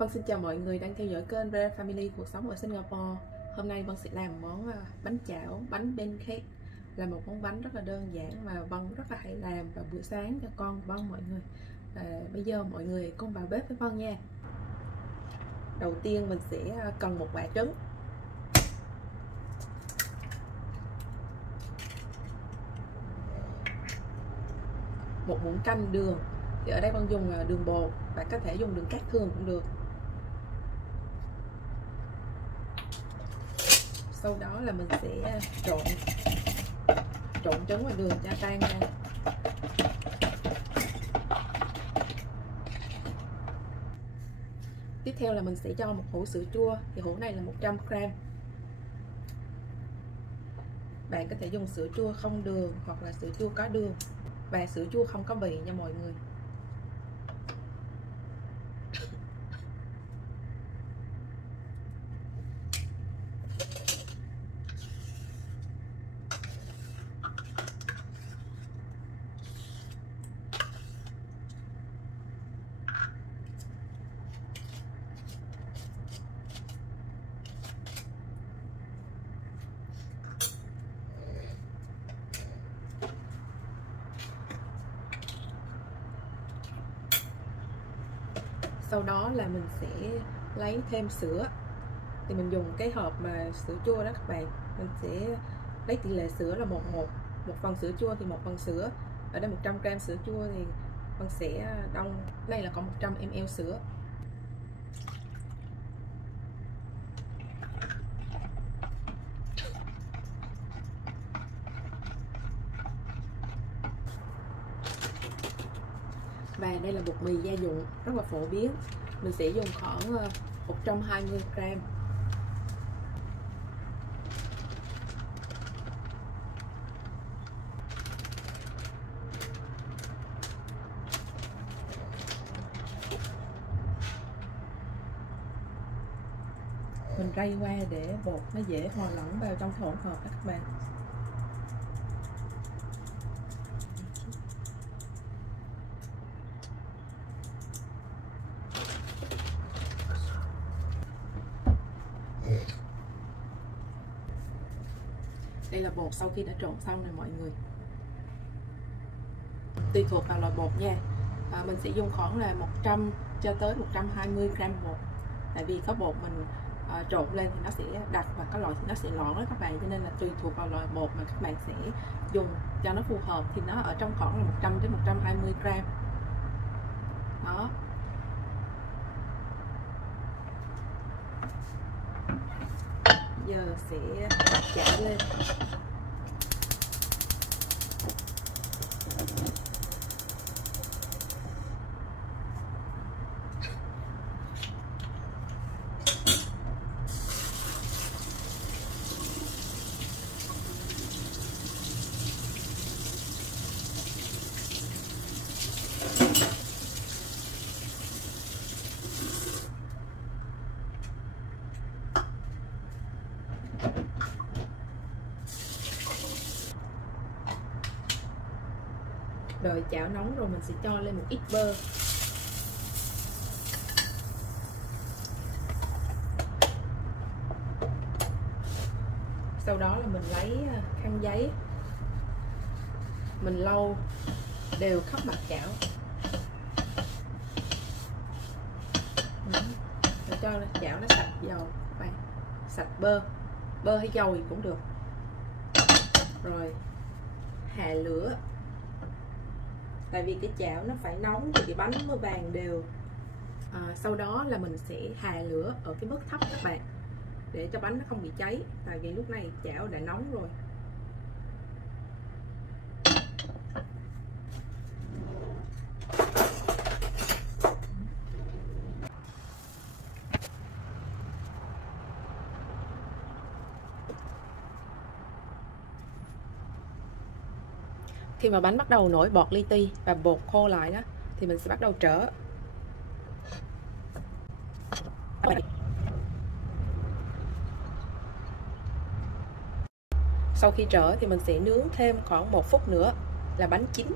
Vâng, xin chào mọi người đang theo dõi kênh Rare Family cuộc sống ở Singapore. Hôm nay Vân sẽ làm món bánh chảo, bánh pancake. Là một món bánh rất là đơn giản mà Vân rất là hay làm vào bữa sáng cho con của Vân mọi người. Bây giờ mọi người cùng vào bếp với Vân nha. Đầu tiên mình sẽ cần một quả trứng, một muỗng canh đường. Thì ở đây Vân dùng đường bột, và có thể dùng đường cát thường cũng được. Sau đó là mình sẽ trộn trứng và đường cho tan ra. Tiếp theo là mình sẽ cho một hũ sữa chua, thì hũ này là 100g. Bạn có thể dùng sữa chua không đường hoặc là sữa chua có đường, và sữa chua không có vị nha mọi người. Sau đó là mình sẽ lấy thêm sữa. Thì mình dùng cái hộp mà sữa chua đó các bạn. Mình sẽ lấy tỷ lệ sữa là 1:1. Một phần sữa chua thì một phần sữa. Ở đây 100g sữa chua thì mình sẽ đong. Đây là còn 100ml sữa. Và đây là bột mì gia dụng rất là phổ biến. Mình sẽ dùng khoảng 120g. Mình rây qua để bột nó dễ hòa lẫn vào trong hỗn hợp đó các bạn. Đây là bột sau khi đã trộn xong này mọi người. Tùy thuộc vào loại bột nha. Mình sẽ dùng khoảng là 100 cho tới 120g bột. Tại vì có bột mình trộn lên thì nó sẽ đặc, và có loại thì nó sẽ loãng đó các bạn. Cho nên là tùy thuộc vào loại bột mà các bạn sẽ dùng cho nó phù hợp. Thì nó ở trong khoảng là 100 đến 120g. Đó. Giờ sẽ đặt chảo lên. Rồi chảo nóng rồi mình sẽ cho lên một ít bơ. Sau đó là mình lấy khăn giấy, mình lau đều khắp mặt chảo. Để cho chảo nó sạch dầu các bạn, sạch bơ hay dầu gì cũng được. Rồi hạ lửa. Tại vì cái chảo nó phải nóng thì cái bánh mới vàng đều. Sau đó là mình sẽ hạ lửa ở cái mức thấp các bạn, để cho bánh nó không bị cháy. Tại vì lúc này chảo đã nóng rồi. Khi mà bánh bắt đầu nổi bọt li ti và bột khô lại đó, thì mình sẽ bắt đầu trở. Sau khi trở thì mình sẽ nướng thêm khoảng 1 phút nữa là bánh chín.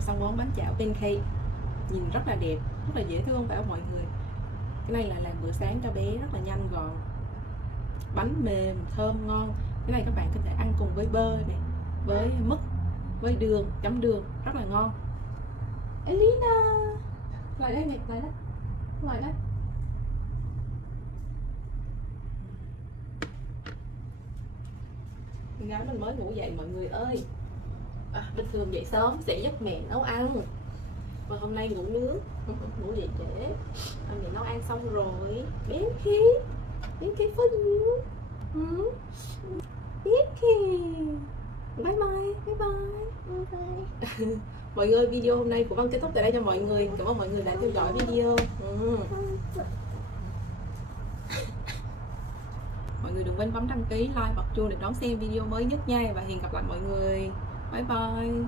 làm xong món bánh chảo pancake, nhìn rất là đẹp, rất là dễ thương phải không mọi người? Cái này là làm bữa sáng cho bé rất là nhanh gọn, bánh mềm thơm ngon. Cái này các bạn có thể ăn cùng với bơ này, với mứt, với đường, chấm đường, rất là ngon. Elina, lại đây này, lại đây, lại đây. Gái mình mới ngủ dậy mọi người ơi. Bình thường dậy sớm sẽ giúp mẹ nấu ăn, và hôm nay ngủ nướng, ngủ dậy trễ. Mẹ nấu ăn xong rồi. Bé khi phân bé khi bye bye. Mọi người, video hôm nay của Vân kết thúc tại đây cho mọi người. Cảm ơn mọi người đã theo dõi video. Mọi người đừng quên bấm đăng ký, like, bật chuông để đón xem video mới nhất nha. Và hẹn gặp lại mọi người. Bye bye.